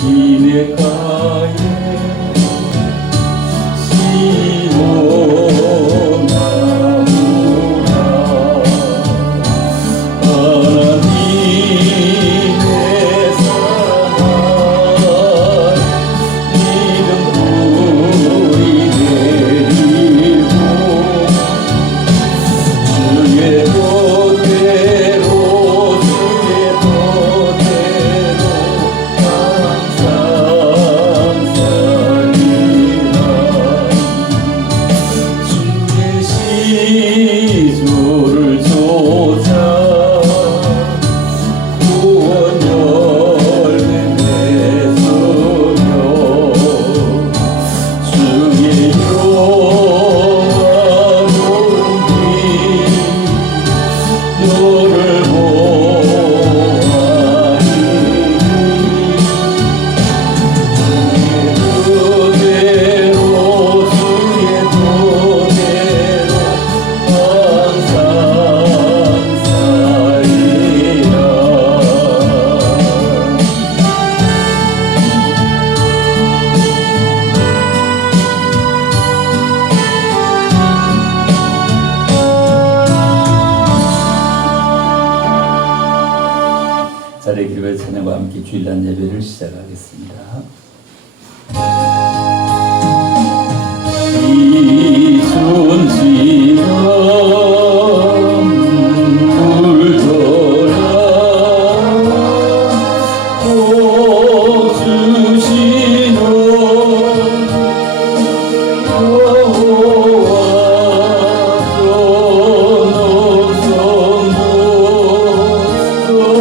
시냇가에 시온나무라 하나님의 사랑 믿음 뿌리 내리고 주의 뜻대로 항상 살리라 주의 시조를 쫓아 구원 열매 맺으며 주의 영원한 빛 너를 보아니 주의 뜻대로 항상 살리라 자리 기도의 찬양과 함께 주일날 예배를 시작하겠습니다. 이순신은 울더라 복 주시는 여호와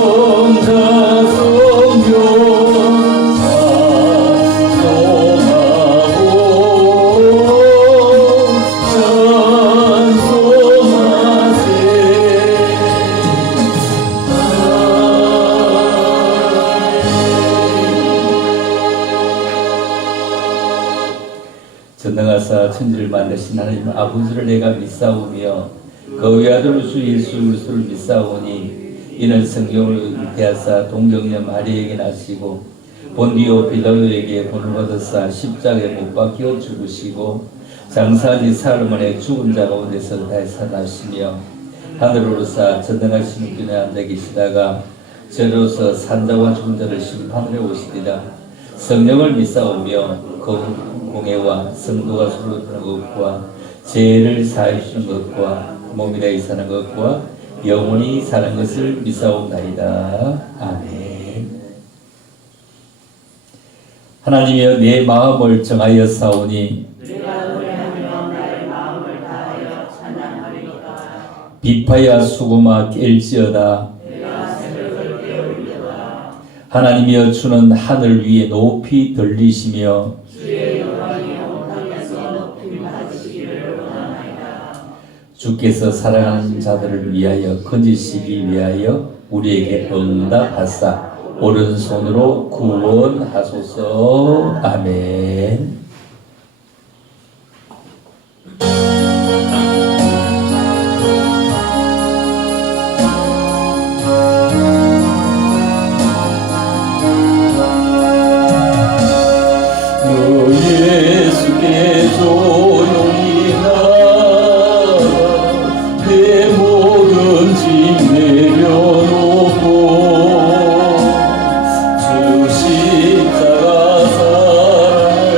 성자 성령 전능하사 천지를 만드신 하나님 아버지를 내가 믿사오며 그 외아들 주 예수 그리스도를 믿사오니 이는 성경을 잉태하사 동정녀 마리에게 나시고 본디오 빌라도에게 본을 받으사 십자가에 못 박혀 죽으시고 장사지 사흘만에 죽은 자 가운데서 다시 살아나시며 하늘로서 전능하신 분에 앉아 계시다가 저로서 산자와 죽은 자를 심판하러 오시리라. 성령을 믿사오며 그 공예와 성도가 서로 드는 것과 죄를 사해 주시는 것과 몸이 다히 사는 것과 영원히 사는 것을 믿사옵나이다. 아멘. 하나님이여 내 마음을 정하여 사오니 내가 노래하며 나의 마음을 다하여 찬양하리로다. 비파야 수고마 깰지어다. 내가 새벽을 깨우리로다. 하나님이여 주는 하늘 위에 높이 들리시며 주의 영광이 온 땅에서 높임 받으시기를 원하나이다. 주께서 사랑하는 자들을 위하여 건지시기 위하여 우리에게 응답하사 오른손으로 구원하소서. 아멘. 예수께 조용히 나가 내 모든 짐 내려놓고 주 십자가 사랑을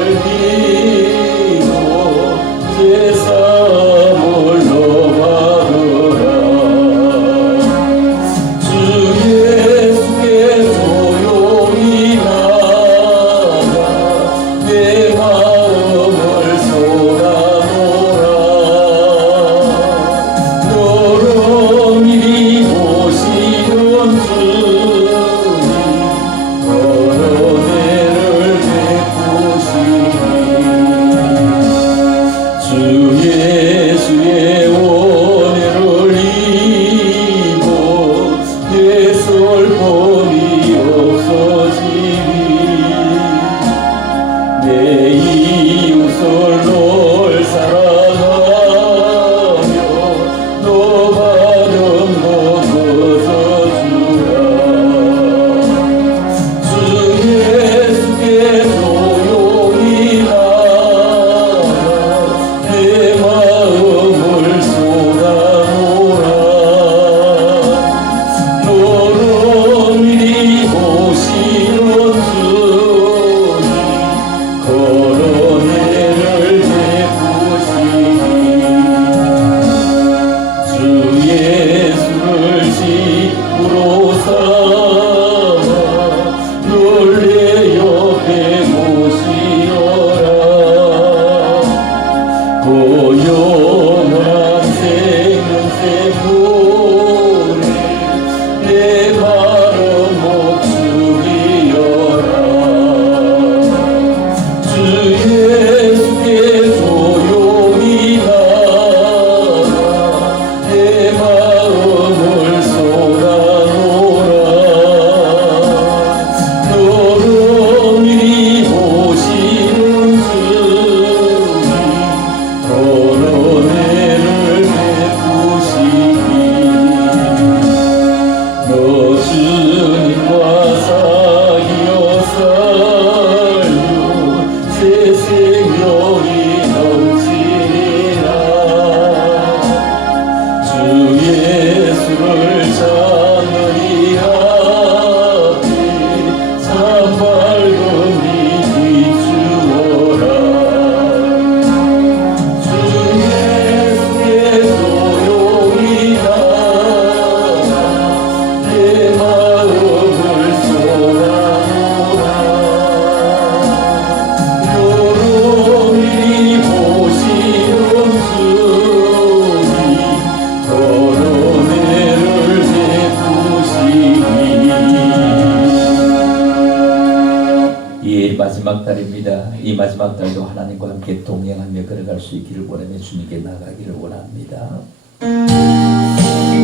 마지막 달입니다. 이 마지막 달도 하나님과 함께 동행하며 걸어갈 수 있기를 원하며 주님께 나가기를 원합니다.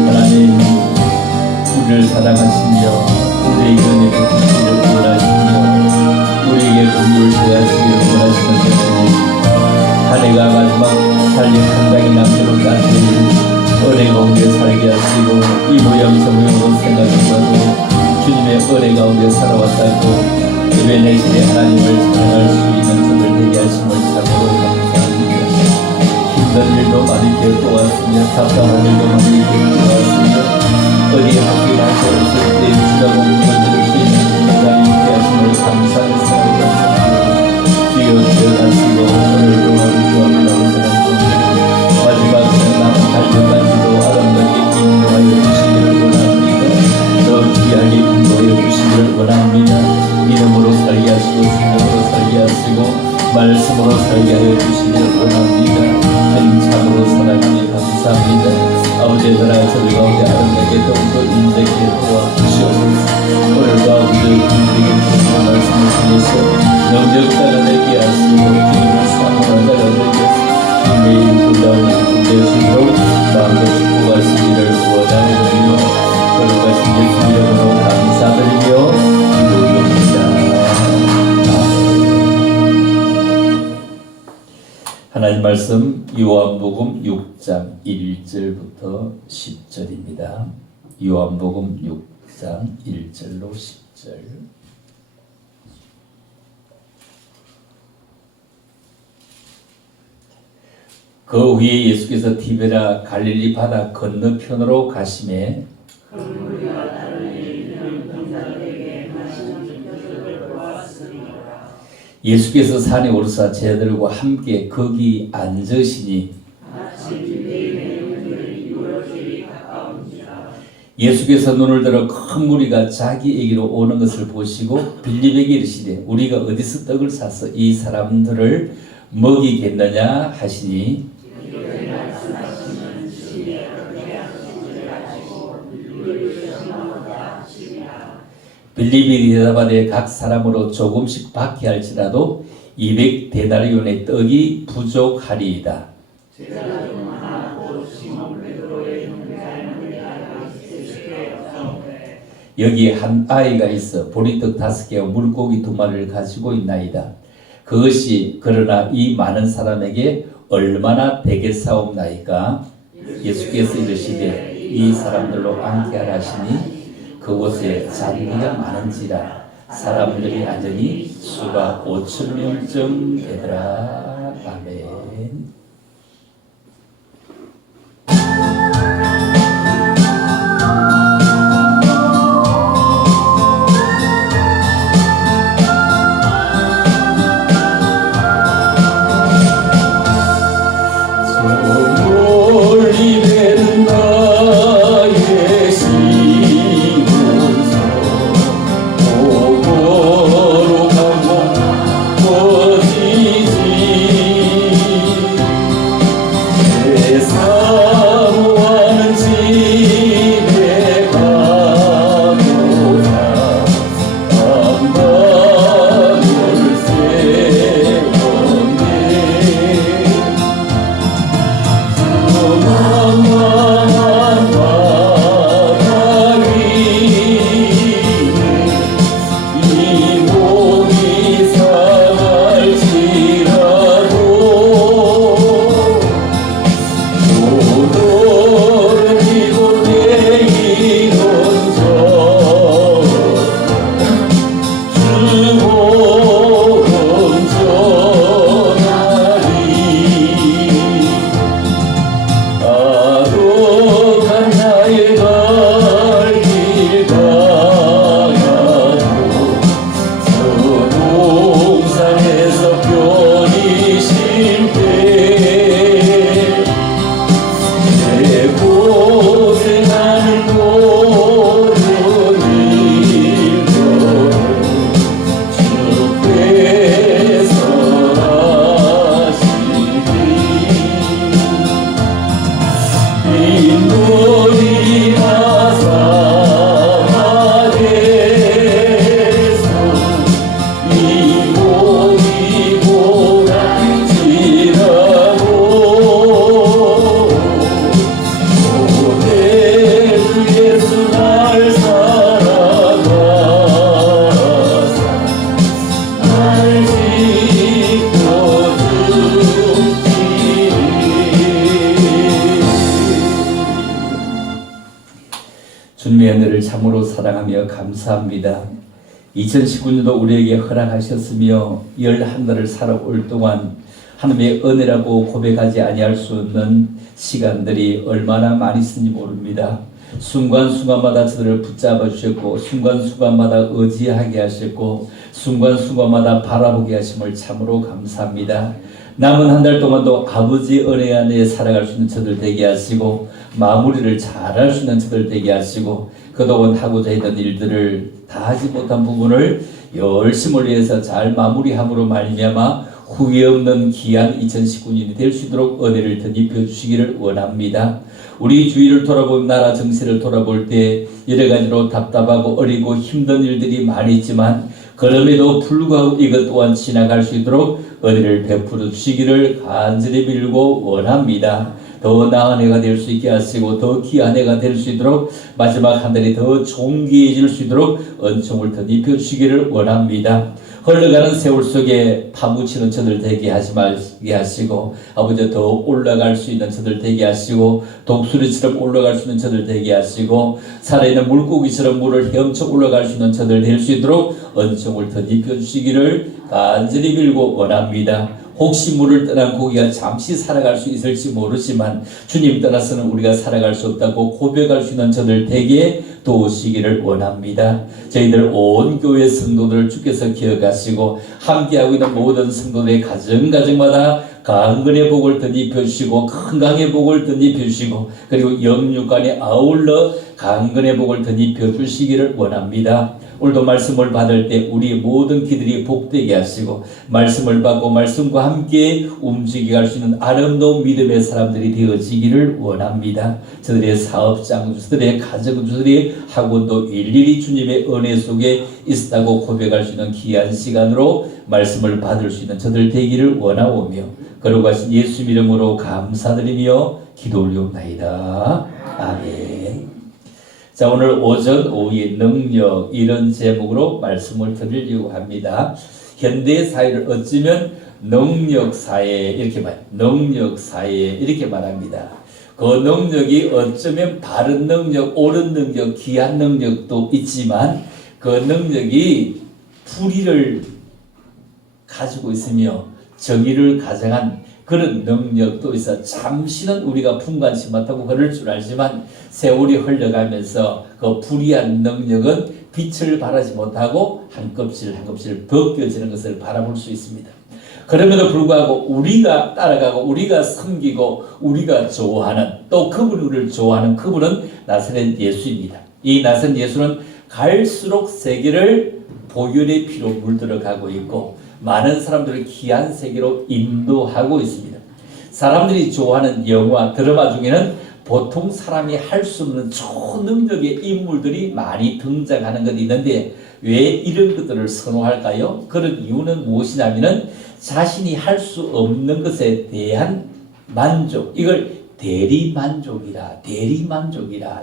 하나님, 우리를 사랑하시며 우리에게 은혜 베푸시기를 원하시며 우리에게 긍휼을 대하시기를 원하시는 주님, 한 해가 마지막 살림 한 장이 남기로 따뜻히 은혜 가운데 살게 하시고 이 모양 저 모양으로 생각해봐도 주님의 은혜 가운데 살아왔다고 예배 내실에 하나님을 찬양할 수 있는 저들 되게 하심을 참으로 감사합니다. 힘든 일도 많이 겪어왔으며 답답한 일도 많이 겪어왔으며 어디에 맡기나 없을 때 주라고 불러줄 수 있는 사람이 되게 하심을 감사하는 사람을 감사합니다. 주여 기억하시고 오늘도 우리 주옵이라고 생각합니다. 마지막 남은 달려까지도 아름답게 인도하여 주시기를 원합니다. 더 귀하게 인도하여 주시기를 원합니다. 믿음으로 살게 하시고 생명으로 살게 하시고 말씀으로 살게 하여 주시기를 원합니다. 주님 참으로 사랑하니 감사합니다. 아버지들아 저희 가운데 아름답게 더욱더 인생에 도와주시옵소서. 오늘도 아버지 우리에게 주시는 말씀을 통해서 능력자가 되게 하시고 주님을 사모하는 자가 되게 하시고 주님의 놀라운 기쁨 되시도록 마음껏 축복하시기를 원하오며 거룩하신 예수 이름으로 감사드리며 기도드립니다. 하나님 말씀 요한복음 6장 1절부터 10절입니다. 요한복음 6장 1절로 10절. 그 후에 예수께서 디베라 갈릴리 바다 건너편으로 가시매 예수께서 산에 오르사 제자들과 함께 거기 앉으시니 예수께서 눈을 들어 큰 무리가 자기에게로 오는 것을 보시고 빌립에게 이르시되 우리가 어디서 떡을 사서 이 사람들을 먹이겠느냐 하시니 빌립이 대답하되 각 사람으로 조금씩 받게 할지라도 200데나리온의 떡이 부족하리이다. 여기 한 아이가 있어 보리떡 5개와 물고기 2마리를 가지고 있나이다. 그것이 그러나 이 많은 사람에게 얼마나 되겠사옵나이까? 예수께서 이르시되 이 사람들로 앉게 하라 하시니 그곳에 잔디가 많은지라 사람들이 앉으니 수가 5,000명쯤 되더라. 아멘. 사랑하며 감사합니다. 2019년도 우리에게 허락하셨으며 11달을 살아올 동안 하나님의 은혜라고 고백하지 아니할 수 없는 시간들이 얼마나 많이 있는지 모릅니다. 순간순간마다 저들을 붙잡아 주셨고 순간순간마다 의지하게 하셨고 순간순간마다 바라보게 하심을 참으로 감사합니다. 남은 한 달 동안도 아버지 은혜 안에 살아갈 수 있는 저들 되게 하시고 마무리를 잘할 수 있는 저들 되게 하시고 그동안 하고자 했던 일들을 다 하지 못한 부분을 열심을 위해서 잘 마무리함으로 말미암아 후회 없는 귀한 2019년이 될 수 있도록 은혜를 덧입혀 주시기를 원합니다. 우리 주위를 돌아보면 나라 정세를 돌아볼 때 여러 가지로 답답하고 어리고 힘든 일들이 많이 있지만 그럼에도 불구하고 이것 또한 지나갈 수 있도록 은혜를 베풀어 주시기를 간절히 빌고 원합니다. 더 나은 해가 될 수 있게 하시고 더 귀한 해가 될 수 있도록 마지막 한 달이 더 존귀해질 수 있도록 은총을 덧입혀 주시기를 원합니다. 흘러가는 세월 속에 파묻히는 저들 되게 하지 말게 하시고 아버지 더 올라갈 수 있는 저들 되게 하시고 독수리처럼 올라갈 수 있는 저들 되게 하시고 살아있는 물고기처럼 물을 헤엄쳐 올라갈 수 있는 저들 될 수 있도록 은총을 덧입혀 주시기를 간절히 빌고 원합니다. 혹시 물을 떠난 고기가 잠시 살아갈 수 있을지 모르지만 주님 떠나서는 우리가 살아갈 수 없다고 고백할 수 있는 저들 되게 도우시기를 원합니다. 저희들 온 교회 성도들을 주께서 기억하시고 함께하고 있는 모든 성도들의 가정마다 강건의 복을 덧입혀 주시고 건강의 복을 덧입혀 주시고 그리고 영육간에 아울러 강건의 복을 덧입혀 주시기를 원합니다. 오늘도 말씀을 받을 때 우리 모든 기들이 복되게 하시고 말씀을 받고 말씀과 함께 움직여 갈 수 있는 아름다운 믿음의 사람들이 되어지기를 원합니다. 저들의 사업장, 저들의 가정주들의 학원도 일일이 주님의 은혜 속에 있다고 고백할 수 있는 귀한 시간으로 말씀을 받을 수 있는 저들 되기를 원하오며 그러고 하신 예수 이름으로 감사드리며 기도 올려옵나이다. 아멘. 자, 오늘 오전 오후의 능력 이런 제목으로 말씀을 드리려고 합니다. 현대 사회를 어쩌면 능력 사회 이렇게 말, 능력 사회 이렇게 말합니다. 그 능력이 어쩌면 바른 능력, 옳은 능력, 귀한 능력도 있지만 그 능력이 불의를 가지고 있으며 정의를 가정한 그런 능력도 있어 잠시는 우리가 분간치 못하고 그럴 줄 알지만 세월이 흘러가면서 그 불의한 능력은 빛을 발하지 못하고 한 껍질 한 껍질 벗겨지는 것을 바라볼 수 있습니다. 그럼에도 불구하고 우리가 따라가고 우리가 섬기고 우리가 좋아하는 또 그분이 우리를 좋아하는 그분은 나사렛 예수입니다. 이 나사렛 예수는 갈수록 세계를 보혈의 피로 물들어가고 있고 많은 사람들을 귀한 세계로 인도하고 있습니다. 사람들이 좋아하는 영화, 드라마 중에는 보통 사람이 할 수 없는 초능력의 인물들이 많이 등장하는 것이 있는데 왜 이런 것들을 선호할까요? 그런 이유는 무엇이냐면은 자신이 할 수 없는 것에 대한 만족, 이걸 대리만족이라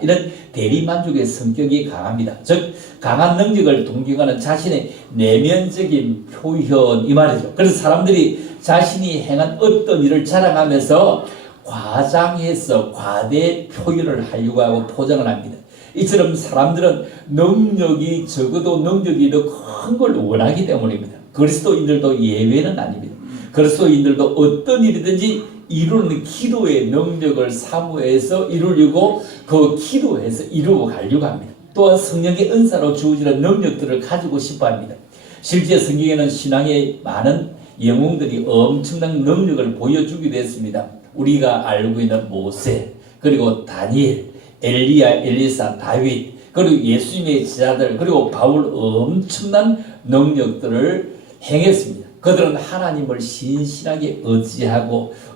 이런 대리만족의 성격이 강합니다. 즉 강한 능력을 동경하는 자신의 내면적인 표현 이 말이죠. 그래서 사람들이 자신이 행한 어떤 일을 자랑하면서 과장해서 과대 표현을 하려고 하고 포장을 합니다. 이처럼 사람들은 능력이 적어도 능력이 더 큰 걸 원하기 때문입니다. 그리스도인들도 예외는 아닙니다. 그리스도인들도 어떤 일이든지 이루는 기도의 능력을 사모해서 이루려고 그 기도해서 이루고 가려고 합니다. 또한 성령의 은사로 주어지는 능력들을 가지고 싶어 합니다. 실제 성경에는 신앙의 많은 영웅들이 엄청난 능력을 보여주기도 했습니다. 우리가 알고 있는 모세, 그리고 다니엘, 엘리야, 엘리사, 다윗, 그리고 예수님의 제자들, 그리고 바울 엄청난 능력들을 행했습니다. 그들은 하나님을 신실하게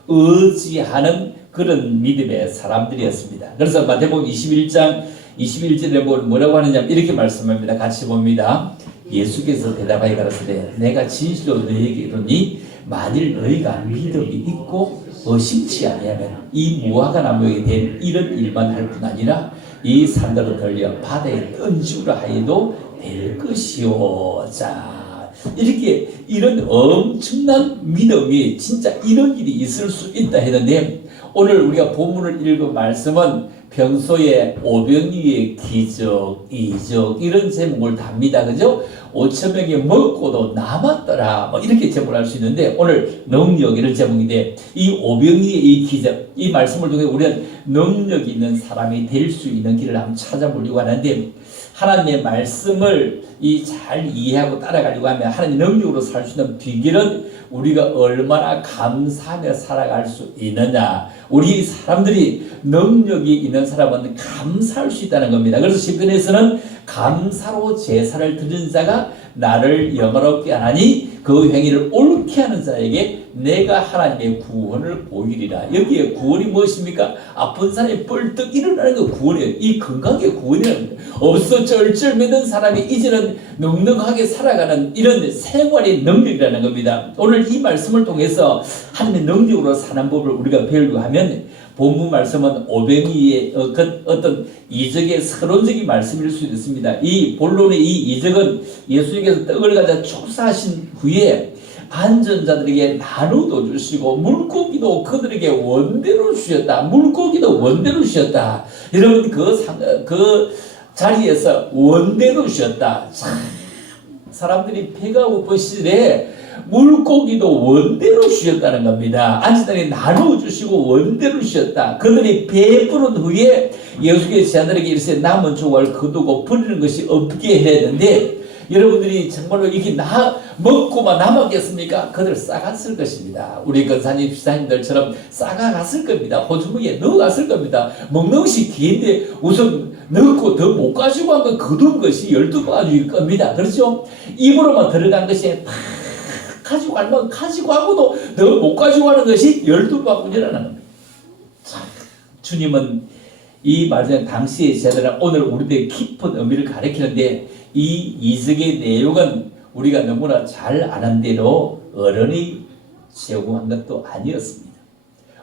의지하는 그런 믿음의 사람들이었습니다. 그래서 마태복음 21장 21절에 뭐라고 하느냐 이렇게 말씀합니다. 같이 봅니다. 예수께서 대답하여 가라사대 내가 진실로 너희에게 이르노니 만일 너희가 믿음이 있고 의심치 아니하면 이 무화과 나무에 된 이런 일만 할 뿐 아니라 이 산들을 돌려 바다에 던지우라 하여도 될 것이오. 자, 이렇게 이런 엄청난 믿음이 진짜 이런 일이 있을 수 있다 했는데 오늘 우리가 본문을 읽은 말씀은 평소에 오병이의 기적, 이적 이런 제목을 답니다. 그죠? 5천 명이 먹고도 남았더라. 뭐 이렇게 제목을 할 수 있는데 오늘 능력 이런 제목인데 이 오병이의 이 기적, 이 말씀을 통해 우리는 능력 있는 사람이 될 수 있는 길을 한번 찾아보려고 하는데 하나님의 말씀을 잘 이해하고 따라가려고 하면 하나님 능력으로 살 수 있는 비결은 우리가 얼마나 감사하며 살아갈 수 있느냐. 우리 사람들이 능력이 있는 사람은 감사할 수 있다는 겁니다. 그래서 시편에서는 감사로 제사를 드리는 자가 나를 영화롭게 하나니 그 행위를 옳게 하는 자에게 내가 하나님의 구원을 보이리라. 여기에 구원이 무엇입니까? 아픈 사람이 뻘떡 일어나는 거 구원이에요. 이 건강의 구원이라는 거예요. 없어 쩔쩔 매던 사람이 이제는 넉넉하게 살아가는 이런 생활의 능력이라는 겁니다. 오늘 이 말씀을 통해서 하나님의 능력으로 사는 법을 우리가 배우려고 하면 본문 말씀은 오병이의 어떤 이적의 서론적인 말씀일 수 있습니다. 이 본론의 이 이적은 예수님께서 떡을 가져 축사하신 후에 안전자들에게 나누어 주시고 물고기도 그들에게 원대로 주셨다. 물고기도 원대로 주셨다. 여러분 그 자리에서 원대로 주셨다. 참 사람들이 배가 고픈 시절에 물고기도 원대로 주셨다는 겁니다. 안전자들에게 나누어 주시고 원대로 주셨다. 그들이 배부른 후에 예수께서 제자들에게 이르시되 남은 조각을 거두고 버리는 것이 없게 해야 되는데 여러분들이 정말로 이게 먹고만 남았겠습니까? 그들 싸갔을 것입니다. 우리 권사님, 시사님들처럼 싸가갔을 겁니다. 호주머니에 넣어갔을 겁니다. 먹는 것이 기회인데 우선 넣고 더 못 가지고 한 건 거둔 것이 12바가지일 겁니다. 그렇죠? 입으로만 들어간 것이 다 가지고 가면 가지고 하고도 더 못 가지고 하는 것이 12바구니라는 겁니다. 자, 주님은 이 말씀 당시의 제자들은 오늘 우리들의 깊은 의미를 가리키는데 이 이적의 내용은 우리가 너무나 잘 아는 대로 어른이 제공한 것도 아니었습니다.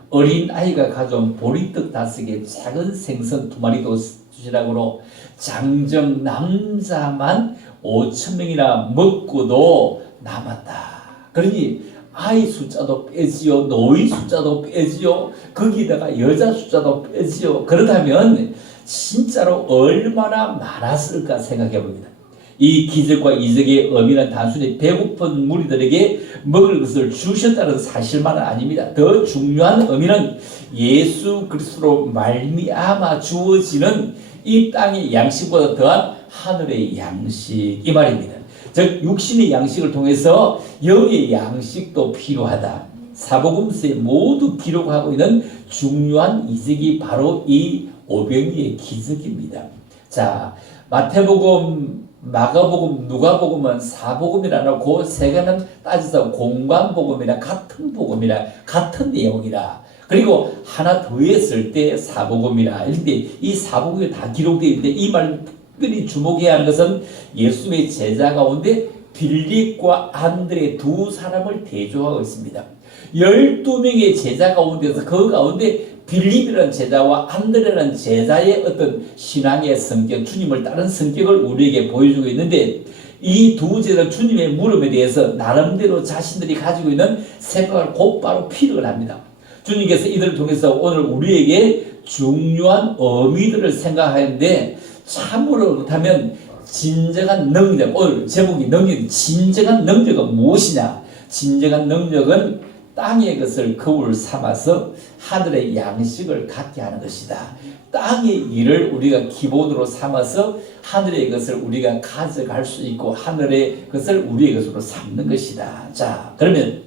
어린 아이가 가져온 보리떡 5개, 작은 생선 2마리도 주시라고 장정 남자만 5천 명이나 먹고도 남았다. 그러니 아이 숫자도 빼지요, 노인 숫자도 빼지요, 거기다가 여자 숫자도 빼지요. 그렇다면 진짜로 얼마나 많았을까 생각해 봅니다. 이 기적과 이적의 의미는 단순히 배고픈 무리들에게 먹을 것을 주셨다는 사실만은 아닙니다. 더 중요한 의미는 예수 그리스도로 말미암아 주어지는 이 땅의 양식보다 더한 하늘의 양식, 이 말입니다. 즉 육신의 양식을 통해서 영의 양식도 필요하다. 사복음서에 모두 기록하고 있는 중요한 이적이 바로 이 오병이의 기적입니다. 자, 마태복음, 마가복음, 누가복음은 사복음이라는 그 세 개는 따져서 공관복음이나 같은 복음이라 같은 내용이라. 그리고 하나 더 했을 때 사복음이라. 그런데 이 사복음이 다 기록되어 있는데 이 말 특별히 주목해야 하는 것은 예수의 제자 가운데 빌립과 안드레 두 사람을 대조하고 있습니다. 12명의 제자 가운데서 그 가운데 빌립이라는 제자와 안드레라는 제자의 어떤 신앙의 성격, 주님을 따른 성격을 우리에게 보여주고 있는데 이 두 제자 주님의 물음에 대해서 나름대로 자신들이 가지고 있는 생각을 곧바로 피력을 합니다. 주님께서 이들을 통해서 오늘 우리에게 중요한 의미들을 생각하는데 참으로 그렇다면 진정한 능력, 오늘 제목이 능력, 진정한 능력은 무엇이냐? 진정한 능력은 땅의 것을 거울 삼아서 하늘의 양식을 갖게 하는 것이다. 땅의 일을 우리가 기본으로 삼아서 하늘의 것을 우리가 가져갈 수 있고 하늘의 것을 우리의 것으로 삼는 것이다. 자, 그러면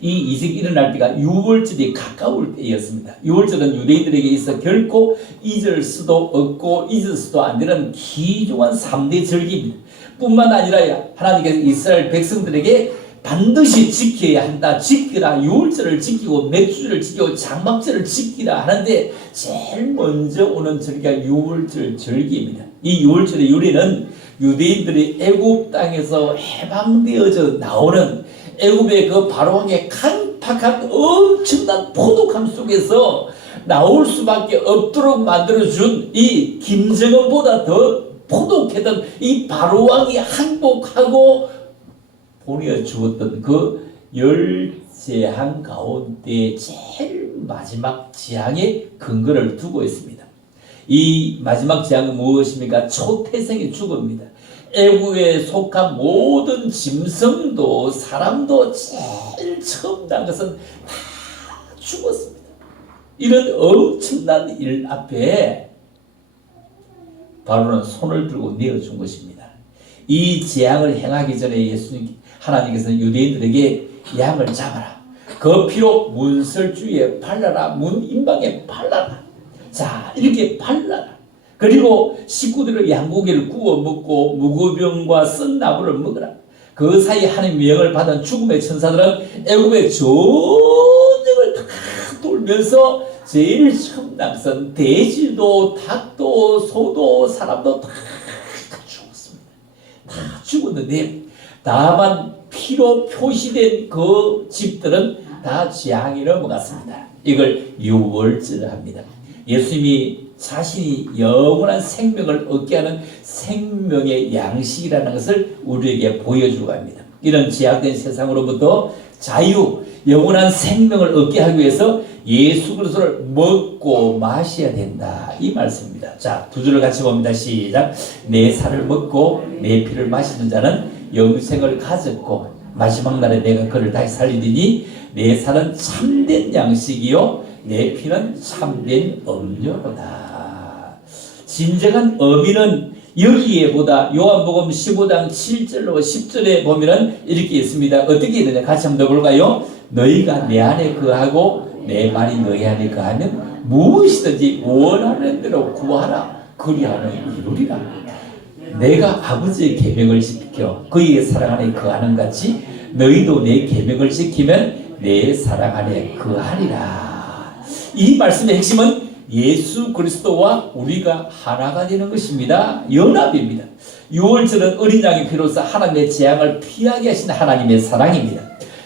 이 이적이 일어날 때가 6월절이 가까울 때였습니다. 6월절은 유대인들에게 있어 결코 잊을 수도 없고 잊을 수도 안 되는 귀중한 3대 절기입니다. 뿐만 아니라 하나님께서 이스라엘 백성들에게 반드시 지켜야 한다. 지키라. 6월절을 지키고 맥주를 지키고 장막절을 지키라 하는데 제일 먼저 오는 절기가 6월절 절기입니다. 이 6월절의 유래는 유대인들이 애굽 땅에서 해방되어져 나오는 애굽의 그 바로왕의 강팍한 엄청난 포독함 속에서 나올 수밖에 없도록 만들어준 이 김정은보다 더 포독했던 이 바로왕이 항복하고 보내주었던 그 10재앙 가운데 제일 마지막 재앙의 근거를 두고 있습니다. 이 마지막 재앙은 무엇입니까? 초태생의 죽음입니다. 애국에 속한 모든 짐승도 사람도 제일 처음 난 것은 다 죽었습니다. 이런 엄청난 일 앞에 바로는 손을 들고 내어준 것입니다. 이 재앙을 행하기 전에 하나님께서는 유대인들에게 양을 잡아라. 그 피로 문설 주위에 발라라. 문 임방에 발라라. 자, 이렇게 발라라. 그리고 식구들의 양고기를 구워 먹고 무고병과 쓴 나무를 먹으라. 그 사이 하나님 명을 받은 죽음의 천사들은 애굽의 전역을 다 돌면서 제일 처음 낙선 돼지도 닭도 소도 사람도 다 죽었습니다. 다 죽었는데 다만 피로 표시된 그 집들은 다 재앙이 넘어갔습니다. 이걸 유월절 합니다. 예수님이 자신이 영원한 생명을 얻게 하는 생명의 양식이라는 것을 우리에게 보여주고 합니다. 이런 제약된 세상으로부터 자유, 영원한 생명을 얻게 하기 위해서 예수 그리스도를 먹고 마셔야 된다. 이 말씀입니다. 자, 두 줄을 같이 봅니다. 시작. 내 살을 먹고 내 피를 마시는 자는 영생을 가졌고 마지막 날에 내가 그를 다시 살리리니 내 살은 참된 양식이요 내 피는 참된 음료로다. 진정한 의미는 여기에 보다 요한복음 15장 7절로 10절에 보면은 이렇게 있습니다. 어떻게 있느냐 같이 한번 더 볼까요? 너희가 내 안에 거하고 내 말이 너희 안에 거하면 무엇이든지 원하는 대로 구하라. 그리하면 이루리라. 내가 아버지의 계명을 지켜 그의 사랑 안에 거하는 같이 너희도 내 계명을 지키면 내 사랑 안에 거하리라. 이 말씀의 핵심은 예수 그리스도와 우리가 하나가 되는 것입니다. 연합입니다. 유월절은 어린 양의 피로써 하나님의 재앙을 피하게 하신 하나님의 사랑입니다.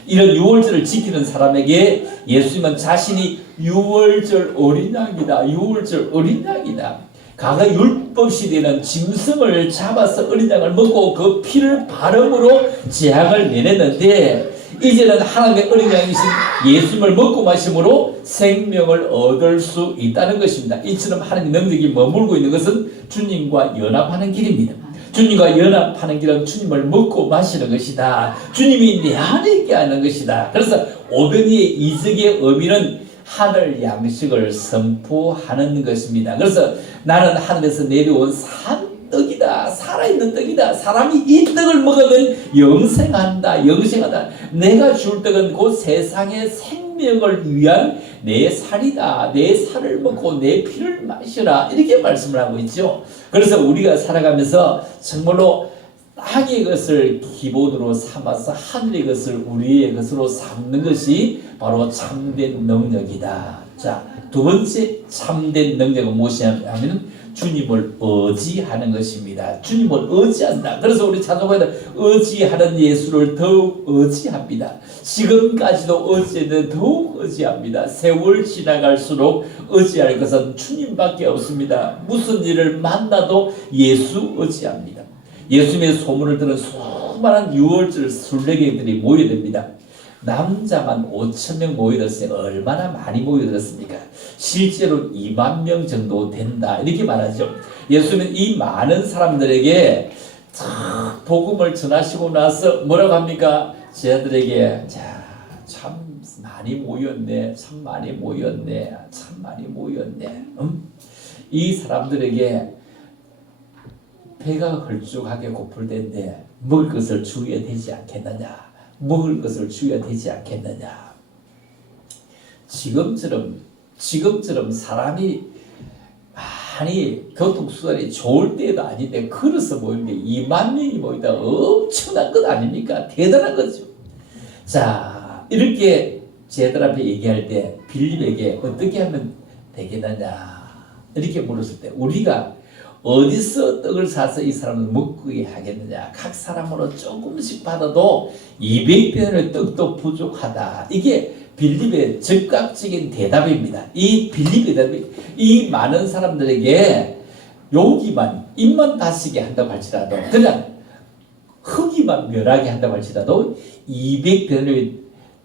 이런 유월절을 지키는 사람에게 예수님은 자신이 유월절 어린 양이다. 유월절 어린 양이다. 과거 율법 시대는 짐승을 잡아서 어린 양을 먹고 그 피를 바름으로 재앙을 내냈는데 이제는 하나님의 어린 양이신 예수님을 먹고 마심으로 생명을 얻을 수 있다는 것입니다. 이처럼 하나님의 능력이 머물고 있는 것은 주님과 연합하는 길입니다. 주님과 연합하는 길은 주님을 먹고 마시는 것이다. 주님이 내 안에 있게 하는 것이다. 그래서 오병이의 이적의 의미는 하늘 양식을 선포하는 것입니다. 그래서 나는 하늘에서 내려온 떡이다. 살아있는 떡이다. 사람이 이 떡을 먹으면 영생한다. 영생하다. 내가 줄 떡은 곧 세상의 생명을 위한 내 살이다. 내 살을 먹고 내 피를 마시라. 이렇게 말씀을 하고 있죠. 그래서 우리가 살아가면서 정말로 땅의 것을 기본으로 삼아서 하늘의 것을 우리의 것으로 삼는 것이 바로 참된 능력이다. 자, 두 번째 참된 능력은 무엇이냐 하면 주님을 의지하는 것입니다. 주님을 의지한다. 그래서 우리 찬송가에는 의지하는 예수를 더욱 의지합니다. 지금까지도 의지했는데 더욱 의지합니다. 세월 지나갈수록 의지할 것은 주님밖에 없습니다. 무슨 일을 만나도 예수 의지합니다. 예수님의 소문을 들은 수많은 유월절 순례객들이 모여듭니다. 남자만 5,000명 모여들었으니 얼마나 많이 모여들었습니까? 실제로 2만 명 정도 된다. 이렇게 말하죠. 예수는 이 많은 사람들에게 복음을 전하시고 나서 뭐라고 합니까? 쟤들에게 참 많이 모였네. 참 많이 모였네. 참 많이 모였네. 이 사람들에게 배가 헐쭉하게 고플 텐데 먹을 것을 주어야 되지 않겠느냐. 먹을 것을 주어야 되지 않겠느냐. 지금처럼 사람이 많이 교통수단이 좋을 때도 아닌데 걸어서 모이는데 2만 명이 모이다 엄청난 것 아닙니까? 대단한 거죠. 자, 이렇게 쟤들 앞에 얘기할 때 빌립에게 어떻게 하면 되겠느냐 이렇게 물었을 때 우리가 어디서 떡을 사서 이 사람을 먹게 하겠느냐. 각 사람으로 조금씩 받아도 200배의 떡도 부족하다. 이게 빌립의 즉각적인 대답입니다. 이 빌립의 대답이 이 많은 사람들에게 여기만 입만 다시게 한다고 할지라도 그냥 흙이만 멸하게 한다고 할지라도 200배의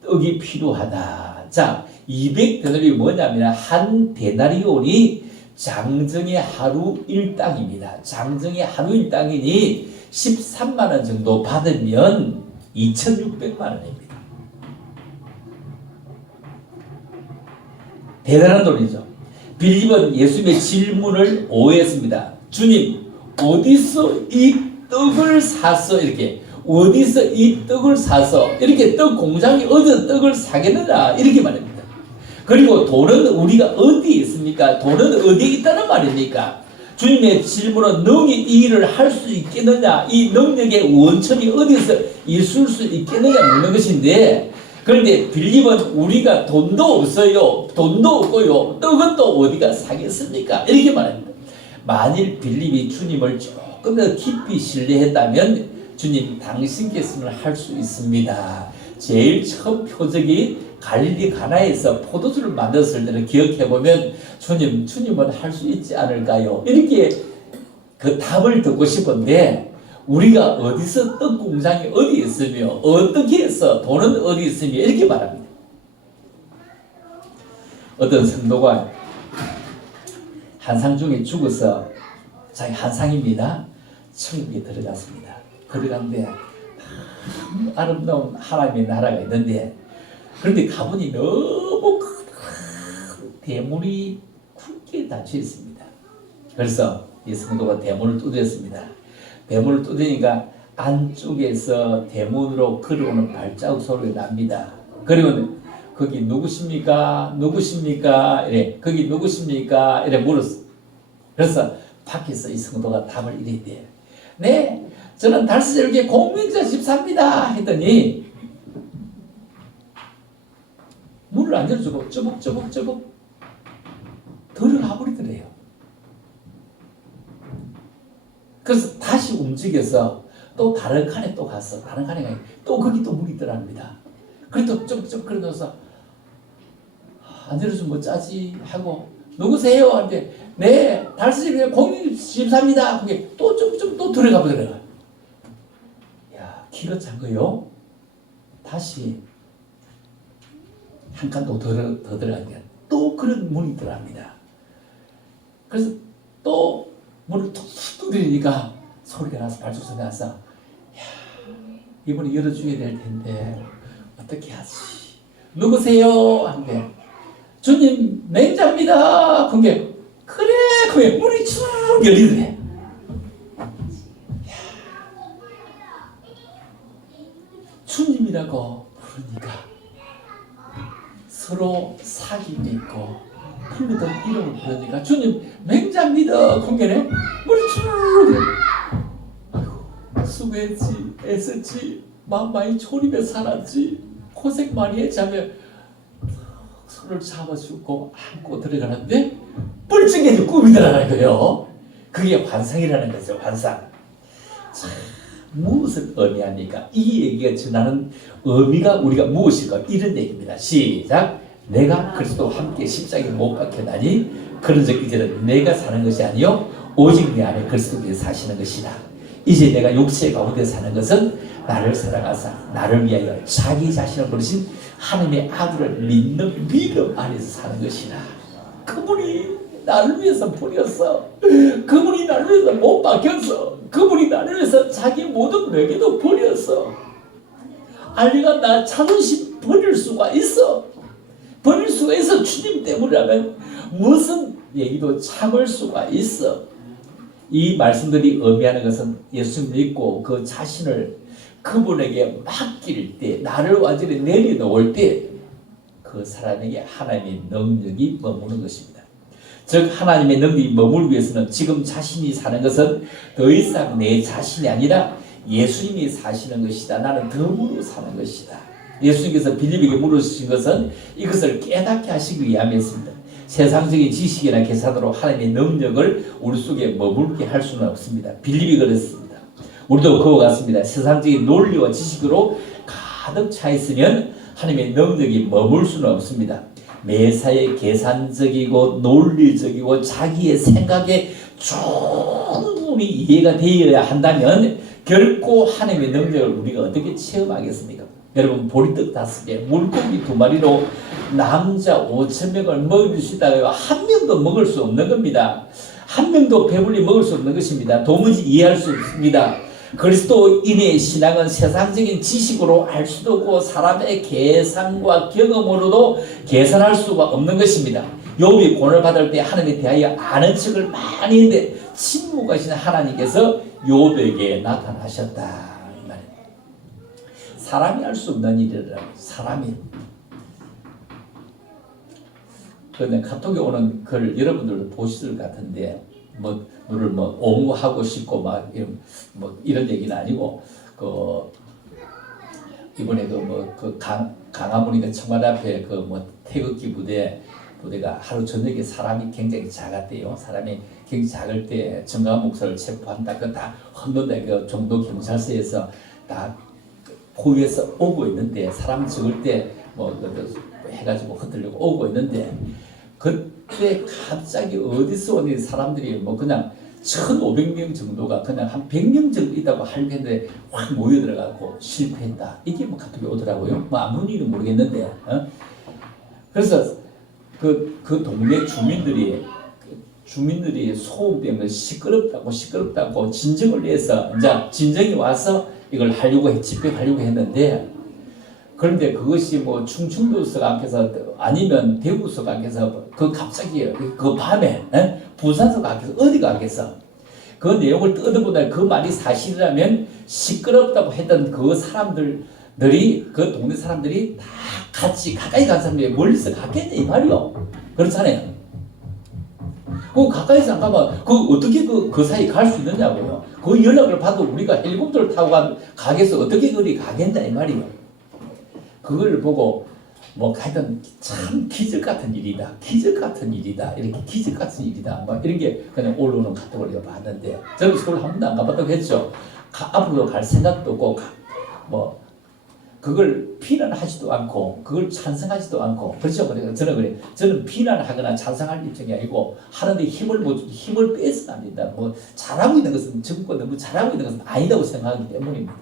떡이 필요하다. 자, 200데나리온이 뭐냐면 한 데나리온이 장정의 하루 일당입니다. 장정의 하루 일당이니 13만 원 정도 받으면 2,600만 원입니다. 대단한 돈이죠. 빌립은 예수님의 질문을 오해했습니다. 주님, 어디서 이 떡을 사서 이렇게 어디서 이 떡을 사서 이렇게 떡 공장이 어디서 떡을 사겠느냐 이렇게 말합니다. 그리고 돈은 우리가 어디에 있습니까? 돈은 어디에 있다는 말입니까? 주님의 질문은 능히 이 일을 할 수 있겠느냐, 이 능력의 원천이 어디서 있을 수 있겠느냐 묻는 것인데, 그런데 빌립은 우리가 돈도 없어요, 돈도 없고요, 떡은 또 어디가 사겠습니까? 이렇게 말합니다. 만일 빌립이 주님을 조금 더 깊이 신뢰했다면 주님, 당신께서는 할 수 있습니다. 제일 처음 표적이 갈릴리 가나에서 포도주를 만들었을 때를 기억해보면 주님은 할 수 있지 않을까요? 이렇게 그 답을 듣고 싶은데, 우리가 어디서 떡 공장이 어디 있으며 어떻게 해서 돈은 어디 있으며 이렇게 말합니다. 어떤 성도가 한상 중에 죽어서, 자기 한상입니다, 천국에 들어갔습니다. 들어갔는데 아름다운 하나님의 나라가 있는데, 그런데 가보니 너무 큰 대문이 굳게 닫혀 있습니다. 그래서 이 성도가 대문을 두드렸습니다. 대문을 두드리니까 안쪽에서 대문으로 걸어오는 발자국 소리가 납니다. 그리고 거기 누구십니까? 누구십니까? 이래, 거기 누구십니까? 이래 물었어. 그래서 밖에서 이 성도가 답을 이랬대요. 네, 저는 달서절개 공명자 집사입니다. 했더니 문을 안 열어주고 쩌벅쩌벅쩌벅 들어가 버리더래요. 그래서 다시 움직여서 또 다른 칸에 또 갔어. 다른 칸에 가니 또 거기 또 문이 있더랍니다. 그래도 쩌벅쩌벅 그러면서 안 열어주면 뭐 짜지 하고, 누구세요? 하는데 네, 달서절개 공명자 집사입니다. 그게 또 쩌벅쩌벅 또 들어가 버리더래요. 야, 기가 찬 거요. 다시 한 칸 더 들어가니까 또 그런 문이 들어갑니다. 그래서 또 문을 툭툭 두드리니까 소리가 나서 발죽소리가 나서, 야, 이번에 열어줘야 될 텐데 어떻게 하지? 누구세요? 하는데 주님 맹자입니다. 그게 그래 문이 쭉 열리더래. 주님이라고 부르니까 서로 사귐이 있고 풀리던 이름을 부르니까 주님 맹자입니다. 그게네 물이 쭉. 아이고, 수고했지, 애썼지, 마음 많이 초림에 살았지, 고생 많이 했지 하며 손을 잡아주고 안고 들어가는데 뻘쭘해서 꿈이더라는 거예요. 그게 환상이라는 거죠. 환상. 참, 무엇을 의미합니까? 이 얘기가 전하는 의미가 우리가 무엇일까? 이런 얘기입니다. 시작. 내가 그리스도와 함께 십자가에 못 박혀나니 그런즉 이제는 내가 사는 것이 아니요 오직 내 안에 그리스도께서 사시는 것이다. 이제 내가 육체 가운데 사는 것은 나를 사랑하사 나를 위하여 자기 자신을 버리신 하나님의 아들을 믿는 믿음 안에서 사는 것이다. 그분이 나를 위해서 버렸어. 그분이 나를 위해서 못 박혔어. 그분이 나를 위해서 자기 모든 명예도 버렸어. 알리가 나 자존심 버릴 수가 있어. 버릴 수가 있어. 주님 때문이라면 무슨 얘기도 참을 수가 있어. 이 말씀들이 의미하는 것은 예수 믿고 그 자신을 그분에게 맡길 때, 나를 완전히 내려놓을 때 그 사람에게 하나님의 능력이 머무는 것입니다. 즉 하나님의 능력이 머물기 위해서는 지금 자신이 사는 것은 더 이상 내 자신이 아니라 예수님이 사시는 것이다. 나는 덤으로 사는 것이다. 예수님께서 빌립에게 물으신 것은 이것을 깨닫게 하시기 위함이었습니다. 세상적인 지식이나 계산으로 하나님의 능력을 우리 속에 머물게 할 수는 없습니다. 빌립이 그랬습니다. 우리도 그와 같습니다. 세상적인 논리와 지식으로 가득 차 있으면 하나님의 능력이 머물 수는 없습니다. 매사에 계산적이고 논리적이고 자기의 생각에 충분히 이해가 되어야 한다면 결코 하나님의 능력을 우리가 어떻게 체험하겠습니까? 여러분 보리떡 5개, 물고기 2마리로 남자 5,000명을 먹일 수 있다고요. 한 명도 먹을 수 없는 겁니다. 한 명도 배불리 먹을 수 없는 것입니다. 도무지 이해할 수 없습니다. 그리스도인의 신앙은 세상적인 지식으로 알 수도 없고 사람의 계산과 경험으로도 계산할 수가 없는 것입니다. 욥이 고난을 받을 때 하나님에 대하여 아는 척을 많이 했는데 침묵하신 하나님께서 욥에게 나타나셨다 이 말입니다. 사람이 할 수 없는 일이라고. 사람이. 그런데 카톡에 오는 글 여러분들도 보실 것 같은데 물을 옹호하고 싶고 이런 얘기는 아니고 이번에 강화문이 청와대 앞에 태극기 부대가 하루 저녁에 사람이 굉장히 작았대요. 사람이 굉장히 작을 때 정강훈 목사를 체포한다. 그건 다 헌돈대 종도 경찰서에서 다 포위해서 오고 있는데 사람 적을 때 해가지고 흔들려고 오고 있는데 그때 갑자기 어디서 오는 사람들이 그냥 1,500명 정도가 그냥 한 100명 정도 있다고 하는데 확 모여들어가고 실패했다. 이게 카톡이 오더라고요. 아무 일은 모르겠는데. 그래서 그 동네 주민들이 소음 때문에 시끄럽다고 진정을 해서 이제 진정이 와서 이걸 집행하려고 했는데 그런데 그것이 충청도서 앞에서 아니면 대구서 앞에서 갑자기 그 밤에 부산서 앞에서 어디가 앞에서 그 내용을 뜯어보다 그 말이 사실이라면 시끄럽다고 했던 그 사람들이 그 동네 사람들이 다 같이 가까이 간 사람들이 멀리서 갔겠네 이 말이요. 그렇잖아요. 그 가까이서 안 가면 어떻게 그 사이 갈 수 있느냐고요. 그 연락을 받고 우리가 헬리콥터를 타고 가겠어 어떻게 그리 가겠냐 이 말이요. 그걸 보고 하여튼 참 기적 같은 일이다. 이렇게 기적 같은 일이다. 이런 게 그냥 올라오는 카톡을 봤는데 저는 서울 한 번도 안 가봤다고 했죠. 앞으로 갈 생각도 없고 그걸 비난하지도 않고 그걸 찬성하지도 않고 그렇죠. 저는 비난하거나 찬성할 입장이 아니고 하는데 힘을 빼서는 안 된다. 잘하고 있는 것은 정권 너무 잘하고 있는 것은 아니다고 생각하기 때문입니다.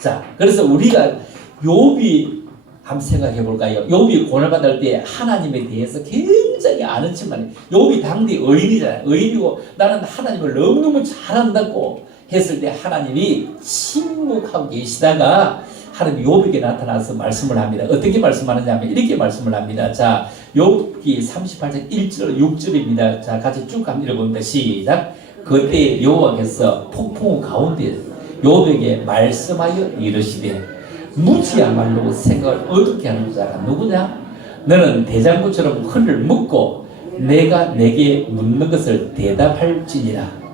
자, 그래서 우리가 욥이 한번 생각해 볼까요? 욥이 고난을 받을 때 하나님에 대해서 굉장히 아는 척만 해. 욥이 당대 의인이잖아요. 의인이고 나는 하나님을 너무너무 잘한다고 했을 때 하나님이 침묵하고 계시다가 하나님 욥에게 나타나서 말씀을 합니다. 어떻게 말씀하느냐 하면 이렇게 말씀을 합니다. 자, 욥기 38장 1절 6절입니다. 자, 같이 쭉 한번 읽어봅니다. 시작. 그때 여호와께서 폭풍 가운데 욥에게 말씀하여 이르시되 무지야말로 생각을 어둡게 하는 자가 누구냐? 너는 대장부처럼 흔을 묶고 내가 내게 묻는 것을 대답할지니라.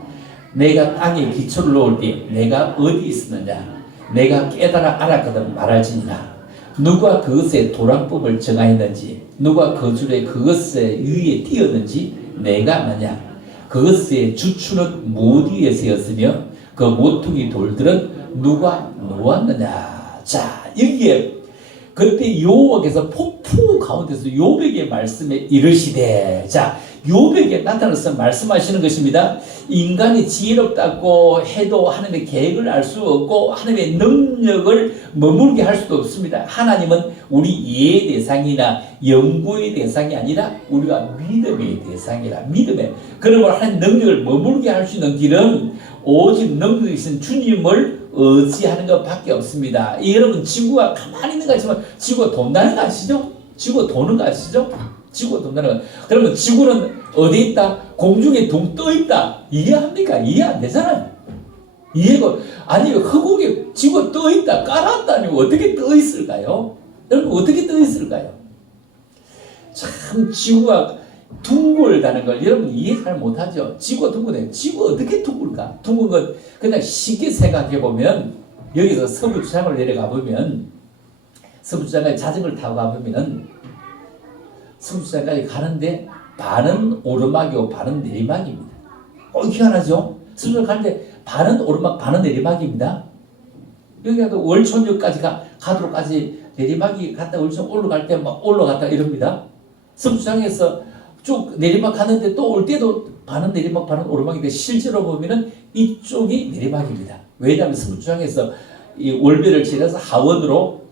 내가 땅에 기초를 놓을 때 내가 어디 있었느냐? 내가 깨달아 알았거든 말할지니라. 누가 그것의 도랑법을 정하였는지 누가 그 줄에 그것의 위에 띄었는지 내가 아느냐? 그것의 주추는 못 위에 세웠으며 그 모퉁이 돌들은 누가 놓았느냐? 자, 여기에 그때 여호와께서 폭풍 가운데서 욥에게 말씀에 이르시되, 자, 욥에게 나타나서 말씀하시는 것입니다. 인간이 지혜롭다고 해도 하나님의 계획을 알 수 없고 하나님의 능력을 머물게 할 수도 없습니다. 하나님은 우리 이해의 대상이나 연구의 대상이 아니라 우리가 믿음의 대상이라. 믿음의. 그러므로 하나님 능력을 머물게 할 수 있는 길은 오직 능력이신 주님을 의지하는 것밖에 없습니다. 여러분, 지구가 가만히 있는 것 같지만 지구가 돈다는 거 아시죠? 지구가 도는 거 아시죠? 지구가 돈다는 거. 그러면 지구는 어디 있다? 공중에 둥 떠 있다. 이해합니까? 이해 안 되잖아요. 이해가 아니, 흑옥에 지구가 떠 있다. 깔았다니 어떻게 떠 있을까요? 여러분, 어떻게 떠 있을까요? 참 지구가 둥글다는 걸 여러분 이해 잘 못하죠. 지구가 둥글다. 지구가 어떻게 둥글까? 둥근 건 그냥 쉽게 생각해 보면, 여기서 서부주장을 내려가 보면, 서부주장까지 자전거를 타고 가보면 서부주장까지 가는데 반은 오르막이고 반은 내리막입니다. 희한하죠? 서부주장 가는데 반은 오르막 반은 내리막입니다. 여기 가도 월촌역까지 가도록까지 내리막이 갔다 월촌 올라갈 때 막 올라갔다 이럽니다. 서부주장에서 쭉 내리막 가는데 또 올 때도 반은 내리막 반은 오르막인데 실제로 보면은 이쪽이 내리막입니다. 왜냐하면 서부주장에서 이 월배를 지나서 하원으로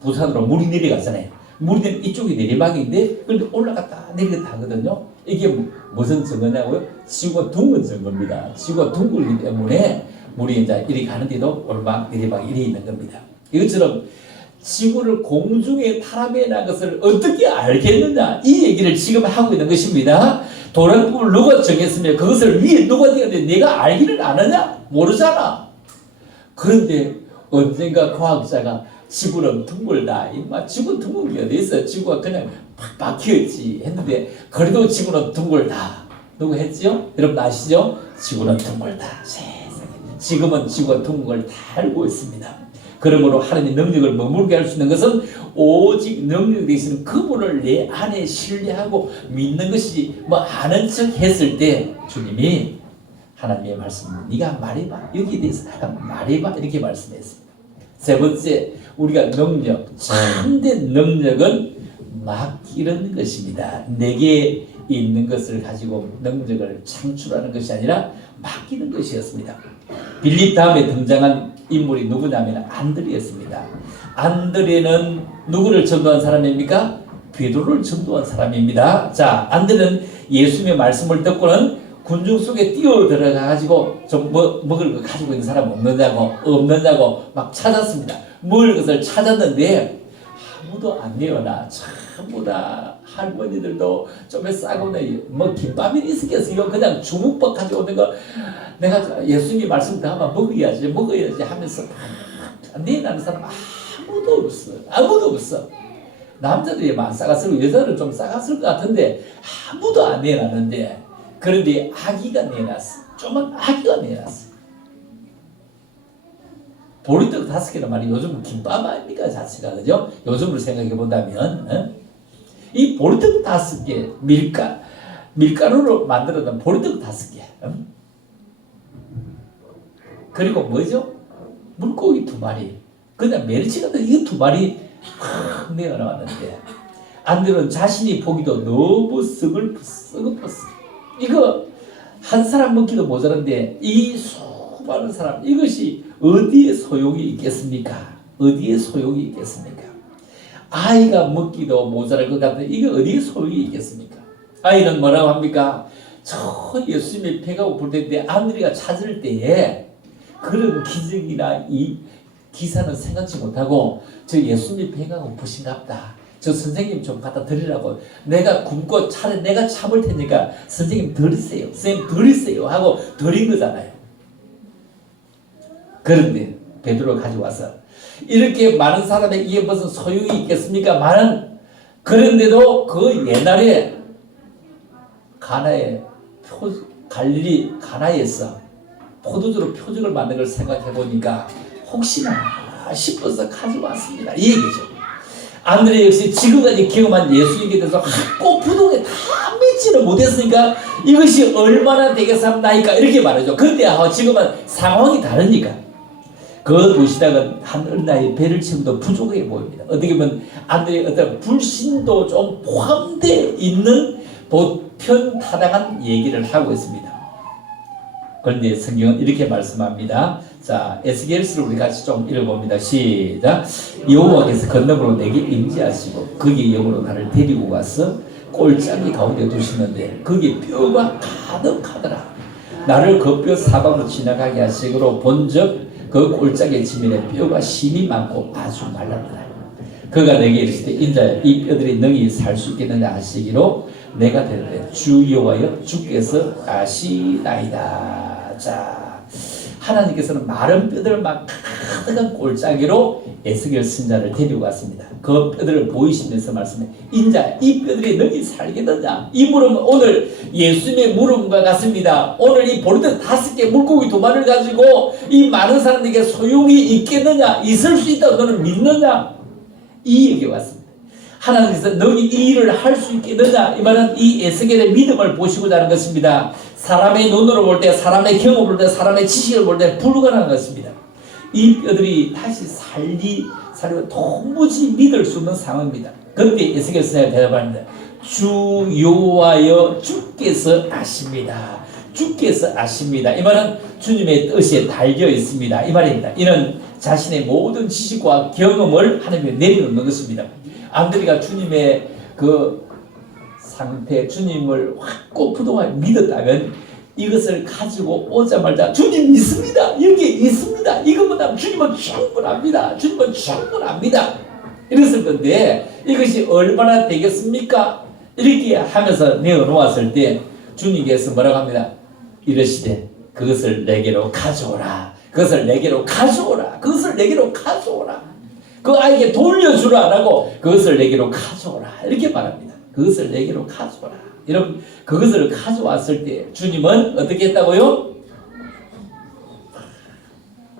부산으로 물이 내려가잖아요. 물이 내려 이쪽이 내리막인데 그런데 올라갔다 내리갔다 하거든요. 이게 무슨 증거냐고요? 지구가 둥근 증거입니다. 지구가 둥글기 때문에 물이 이제 이리 가는데도 오르막 내리막 이리 있는 겁니다. 이것처럼 지구를 공중에 탈압해낸 것을 어떻게 알겠느냐 이 얘기를 지금 하고 있는 것입니다. 도량법을 누가 정했으며 그것을 위에 누가 되었는데 내가 알기를 아느냐? 모르잖아. 그런데 언젠가 과학자가 지구는 둥글다. 지구는 둥근 게 어디 있어? 지구가 그냥 팍 박혀있지 했는데 그래도 지구는 둥글다. 누구 했지요? 여러분 아시죠? 지구는 둥글다. 세상에. 지금은 지구가 둥근 걸 다 알고 있습니다. 그러므로 하나님의 능력을 머물게 할 수 있는 것은 오직 능력 되시는 그분을 내 안에 신뢰하고 믿는 것이 아는 척 했을 때 주님이 하나님의 말씀 네가 말해봐 여기에 대해서 말해봐 이렇게 말씀했습니다. 세 번째 우리가 능력 참된 능력은 맡기는 것입니다. 내게 있는 것을 가지고 능력을 창출하는 것이 아니라 맡기는 것이었습니다. 빌립 다음에 등장한 인물이 누구냐면 안드레였습니다. 안드레는 누구를 전도한 사람입니까? 베드로를 전도한 사람입니다. 자, 안드레는 예수님의 말씀을 듣고는 군중 속에 뛰어 들어가 가지고 좀 먹을 거 가지고 있는 사람 없느냐고 막 찾았습니다. 먹을 것을 찾았는데 아무도 안 내어나. 전부 다 할머니들도 좀 싸고는 김밥이 있었겠어요. 그냥 주먹밥 가져오는 거 내가 예수님이 말씀 다 먹어야지 하면서 내나는 사람 아무도 없어. 남자들이 싸갔을 여자는 좀 싸갔을 것 같은데 아무도 안 내놨는데 그런데 아기가 내놨어. 아기가 내놨어. 보리떡 5개란 말이 요즘 김밥 아닙니까 자체가 그죠? 요즘으로 생각해 본다면 이 보리떡 5개 밀가루로 만들어둔 보리떡 5개 그리고 뭐죠? 물고기 2마리 그냥 멸치 같은 이거 2마리 확 내어나왔는데 안드레는 자신이 보기도 너무 썩었어. 이거 한 사람 먹기도 모자란데 이 수많은 사람 이것이 어디에 소용이 있겠습니까? 아이가 먹기도 모자랄 것 같은데 이게 어디에 소용이 있겠습니까? 아이는 뭐라고 합니까? 저 예수님의 배가 고플 텐데 안드레가 찾을 때에 그런 기적이나 이 기사는 생각지 못하고 저 예수님의 배가 고프신갑다. 저 선생님 좀 갖다 드리라고 내가 굶고 차라리 내가 참을 테니까 선생님 드리세요 하고 드린 거잖아요. 그런데 베드로가 가져와서 이렇게 많은 사람에게 이게 무슨 소용이 있겠습니까? 그런데도 그 옛날에 갈릴리 가나에서 포도주로 표적을 만든 걸 생각해 보니까 혹시나 싶어서 가져왔습니다. 이 얘기죠. 안드레 역시 지금까지 경험한 예수님께 대해서 꽃부동에 다 믿지를 못했으니까 이것이 얼마나 되겠습니까? 이렇게 말하죠. 그런데 지금은 상황이 다르니까 그 도시락은 한 어린아이의 배를 채우기도 부족해 보입니다. 어떻게 보면 안드레의 어떤 불신도 좀 포함되어 있는 보편타당한 얘기를 하고 있습니다. 그런데 성경은 이렇게 말씀합니다. 자, 에스겔서를 우리 같이 좀 읽어봅니다. 시작. 여호와께서 건너으로 내게 임재하시고 거기에 영으로 나를 데리고 가서 꼴짝이 가운데 두시는데 거기에 뼈가 가득하더라. 나를 그 뼈 사방으로 지나가게 하시기로 본즉 그 꼴짝의 지면에 뼈가 심이 많고 아주 말랐더라. 그가 내게 이르시되 인자야 이 뼈들이 능히 살 수 있겠느냐 하시기로 내가 대답해 주 여호와여 주께서 아시나이다. 자, 하나님께서는 마른 뼈들만 가득한 꼴짜기로 에스겔 선자를 데리고 갔습니다. 그 뼈들을 보이시면서 말씀해 인자 이 뼈들이 능히 살겠느냐. 이 물음은 오늘 예수님의 물음과 같습니다. 오늘 이 보리떡 5개 물고기 2마리를 가지고 이 많은 사람들에게 소용이 있겠느냐, 있을 수 있다고 너는 믿느냐, 이 얘기가 왔습니다. 하나님께서 너희 이 일을 할 수 있겠느냐, 이 말은 이 에스겔의 믿음을 보시고자 하는 것입니다. 사람의 눈으로 볼 때, 사람의 경험을 볼 때, 사람의 지식을 볼 때 불가능한 것입니다. 이 뼈들이 다시 살리고 도무지 믿을 수 없는 상황입니다. 그런데 에스겔 선생님이 대답합니다. 주 여호와여 주께서 아십니다. 주께서 아십니다. 이 말은 주님의 뜻에 달려 있습니다. 이 말입니다. 이는 자신의 모든 지식과 경험을 하나님께 내려놓는 것입니다. 안드레가 주님의 그 상태, 주님을 확고부동하게 믿었다면 이것을 가지고 오자마자 주님 믿습니다. 여기에 있습니다. 이것보다 주님은 충분합니다. 주님은 충분합니다. 이랬을 건데 이것이 얼마나 되겠습니까? 이렇게 하면서 내어놓았을 때 주님께서 뭐라고 합니다. 이러시되 그것을 내게로 가져오라. 그것을 내게로 가져오라. 그것을 내게로 가져오라. 그 아이에게 돌려주라라고 그것을 내게로 가져오라. 이렇게 말합니다. 그것을 내게로 가져오라. 여러분 그것을 가져왔을 때 주님은 어떻게 했다고요?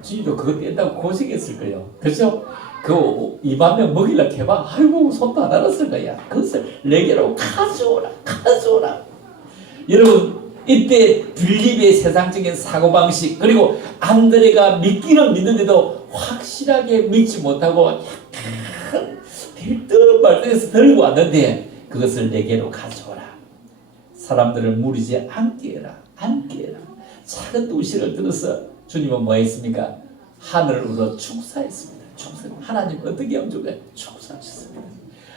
주님도 그것 떼다고 고생했을 거예요. 그렇죠? 그 2만 명 먹이려고 해봐. 아이고 손도 안 알았을 거야. 그것을 내게로 가져오라. 가져오라. 여러분 이때 빌립의 세상적인 사고방식 그리고 안드레가 믿기는 믿는데도 확실하게 믿지 못하고 약간 들뜬 말뜻에서 들고 왔는데 그것을 내게로 가져오라. 사람들을 무리지 않게 해라. 않게 해라. 작은 도시를 들어서 주님은 뭐 했습니까? 하늘으로 축사했습니다. 축사. 하나님 어떻게 하면 좋을까요? 축사하셨습니다.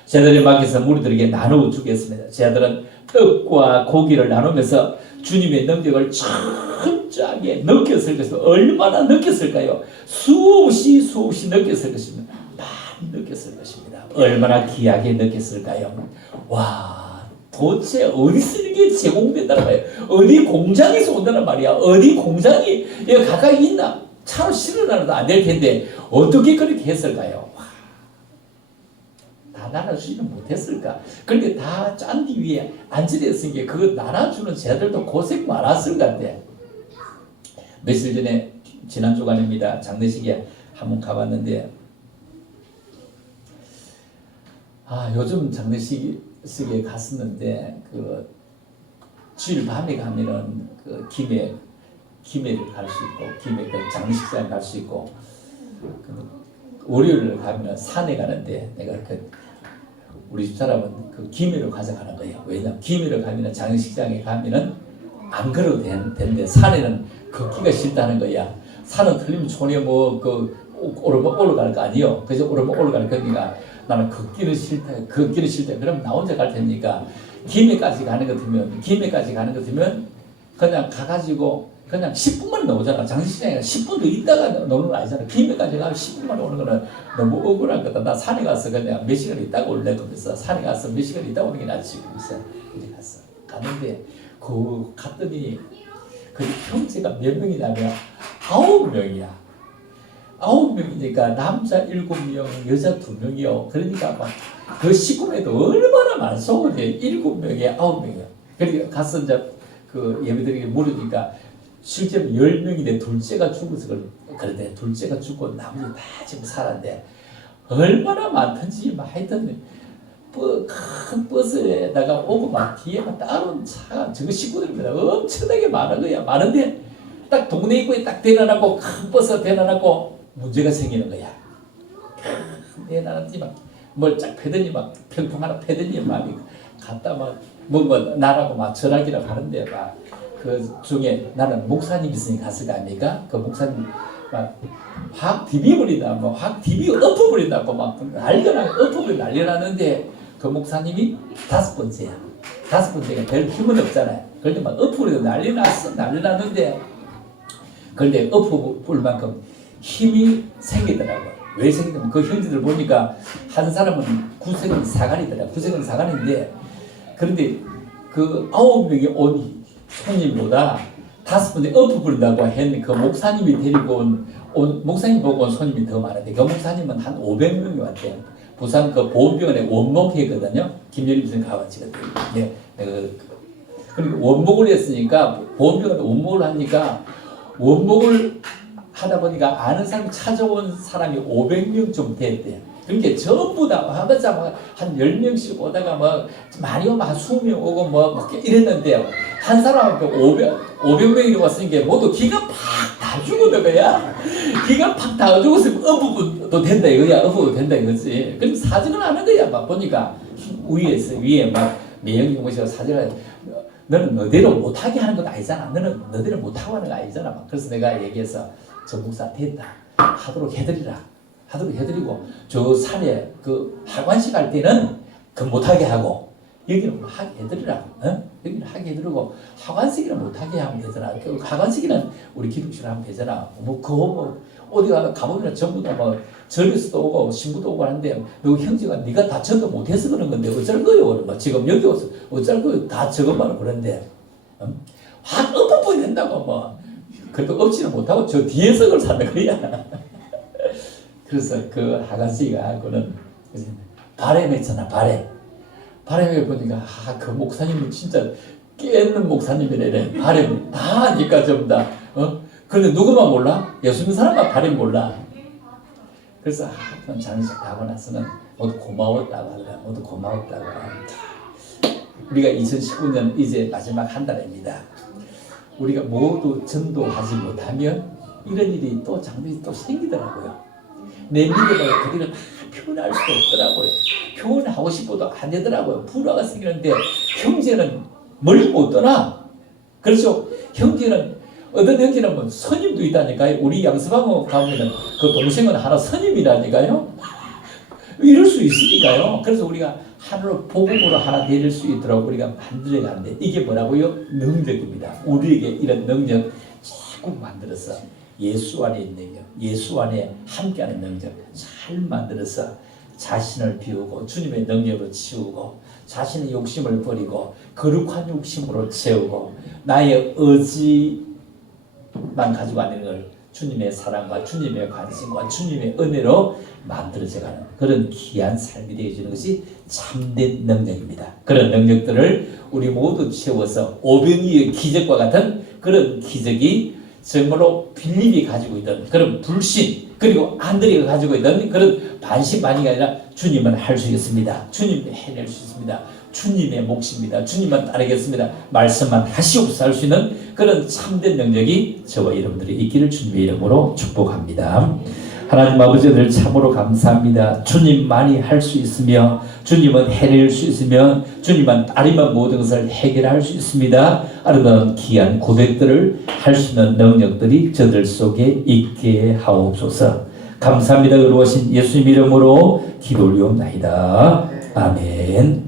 제자들이 밖에서 무리들에게 나누어 주겠습니다. 제자들은 떡과 고기를 나누면서 주님의 능력을 철저하게 느꼈을 것입니다. 얼마나 느꼈을까요? 수없이 느꼈을 것입니다. 많이 느꼈을 것입니다. 얼마나 귀하게 느꼈을까요? 와, 도대체 어디서 이게 제공된다는 말이야? 어디 공장에서 온다는 말이야? 어디 공장이 가까이 있나? 차로 실어놔도 안 될 텐데 어떻게 그렇게 했을까요? 다 나눠주지는 못했을까? 그런데 다 짠디 위에 앉으랬으니까 그거 나눠주는 제자들도 고생 많았을 것 같아. 며칠 전에 지난 주간입니다. 장례식에 한번 가봤는데 요즘 장례식에 갔었는데 그 주일 밤에 가면은 그 김해를 갈 수 있고 김해 그 장례식장에 갈 수 있고 월요일을 가면 산에 가는데 내가 우리 집 사람은 그 김해로 가져가는 거예요. 왜냐면 김해로 가면은 장례식장에 가면은 안 걸어도 되는데 산에는 걷기가 싫다는 거야. 산은 틀리면 촌에 오르막 올라갈 거 아니요. 그래서 오르막 올라갈 거니까 나는 걷기는 싫다. 그럼 나 혼자 갈 테니까 김해까지 가는 것 같으면 그냥 가가지고 그냥 10분만 나오잖아. 장례식장에 10분 더 있다가 노는 거 아니잖아. 김해까지 가면 10분만 오는 거는 너무 억울한 거다. 나 산에 가서 그냥 몇 시간 있다가 올래. 그래서 산에 가서 몇 시간 있다가 오는 게 낫지. 그래서 이렇게 갔는데 갔더니 그 형제가 몇 명이냐면 9명이야. 9명이니까 남자 7명, 여자 2명이요. 그러니까 막 그 식구에도 얼마나 많소. 7명에 9명이요. 그러니까 가서 이제 그 예배드리게 물으니까 실제로 10명인데 둘째가 죽어서 그런데 둘째가 죽고 나머지 다 지금 살았는데 얼마나 많던지 막 하여튼 큰 버스에다가 오고 막 뒤에 막 따로 차가 저거 식구들입니다. 엄청나게 많은 거야. 많은데 딱 동네 입구에 딱 대놔놓고 큰 버스가 대놔놓고 문제가 생기는 거야. 대놔놨지 막 뭘 쫙 패더니 막 평통 하나 패더니 막 갔다 막 나라고 막 전화기라고 하는데 막 그 중에 나는 목사님 있으니 갔을 거 아닙니까? 그 목사님 막 확 디비버리다 확 디비 엎어버린다고 막 난리가 나고 엎어버리 난리 나는데 그 목사님이 5번째야. 5번째가 별 힘은 없잖아요. 그런데 막 엎어버리고 난리 났는데 그런데 엎어볼 만큼 힘이 생기더라고요. 왜 생기냐면 그 형제들 보니까 한 사람은 구색은 사간이더라. 구색은 사간인데 그런데 그 9명이 온 손님보다 5번째 엎어버린다고 했는데 그 목사님이 데리고 온 목사님 보고 온 손님이 더 많은데 그 목사님은 한 500명이 왔대요. 부산 그 보험병원에 원목했거든요. 김여림 선생님 가봤지거든요. 네. 그리고 원목을 했으니까 보험병원에 원목을 하니까 원목을 하다 보니까 아는 사람이 찾아온 사람이 500명 좀 됐대요. 그러니까 전부 다 하다가 한 10명씩 오다가 많이 오면 한 20명 오고 이랬는데요. 한 사람한테 500명이 왔으니까 모두 기가 팍 다 죽었던 거야. 기가 팍 다 죽었으면 엎어도 된다 이거야. 엎어도 된다 이거지. 그럼 사진을 하는 거야. 막 보니까 위에 막 매형이 모시고 사진을 너는 너대로 못하게 하는 건 아니잖아. 너는 너대로 못하고 하는 거 아니잖아. 그래서 내가 얘기해서 저 목사 됐다. 하도록 해드리라. 하도록 해드리고 저 산에 그 하관식 할 때는 그 못하게 하고 여기는 뭐 하게 해드리라. 여기는 하게 해드리고 하관식이는 못하게 하면 되잖아. 그 하관식이는 우리 기독교로 하면 되잖아. 뭐 어디가 가보면 전부 다 뭐 절에서도 오고 신부도 오고 하는데 너 형제가 네가 다 저거 못해서 그런 건데 어쩔 거요? 뭐 지금 여기 와서 어쩔 거요? 다 저것만 그런데 확 엎어보야 된다고 뭐 그래도 없지는 못하고 저 뒤에서 그걸 사는 거야. 그래서 그 하관식이가 그는 바램했잖아. 바램에 보니까 그 목사님은 진짜 깨있는 목사님이래. 바램 다 하니까 전부 다 그런데 누구만 몰라? 예수 믿는 사람만 바램 몰라. 그래서 그럼 장식 다 하고 나서는 모두 고마웠다고 하더라. 모두 고마웠다고 합니다. 우리가 2019년 이제 마지막 한 달입니다. 우리가 모두 전도하지 못하면 이런 일이 또 장면이 또 생기더라고요. 내 믿음을 그들은 다 표현할 수도 없더라고요. 표현하고 싶어도 안 되더라고요. 불화가 생기는데 형제는 멀리 못 떠나. 그렇죠? 형제는 어떤 형제는 뭐 선임도 있다니까요. 우리 양서방어 가면은 그 동생은 하나 선임이라니까요. 이럴 수 있으니까요. 그래서 우리가 하나로 복음으로 하나 되릴 수 있도록 우리가 만들어가는데 이게 뭐라고요? 능력입니다. 우리에게 이런 능력 자꾸 만들어서 예수 안에 있는 능력, 예수 안에 함께하는 능력 잘 만들어서 자신을 비우고 주님의 능력으로 치우고 자신의 욕심을 버리고 거룩한 욕심으로 채우고 나의 의지만 가지고 하는 걸 주님의 사랑과 주님의 관심과 주님의 은혜로 만들어져가는 그런 귀한 삶이 되어지는 것이 참된 능력입니다. 그런 능력들을 우리 모두 채워서 오병이의 기적과 같은 그런 기적이 정말로 빌립이 가지고 있던 그런 불신 그리고 안드레가 가지고 있던 그런 반신반의가 아니라 주님은 할 수 있습니다. 주님은 해낼 수 있습니다. 주님의 몫입니다. 주님만 따르겠습니다. 말씀만 하시옵소서 할 수 있는 그런 참된 능력이 저와 여러분들이 있기를 주님의 이름으로 축복합니다. 하나님 아버지 늘 참으로 감사합니다. 주님만이 할 수 있으며 주님은 해낼 수 있으며 주님만 따르면 모든 것을 해결할 수 있습니다. 아름다운 귀한 고백들을 할 수 있는 능력들이 저들 속에 있게 하옵소서. 감사합니다. 의로우신 예수님 이름으로 기도 올리옵나이다. 아멘.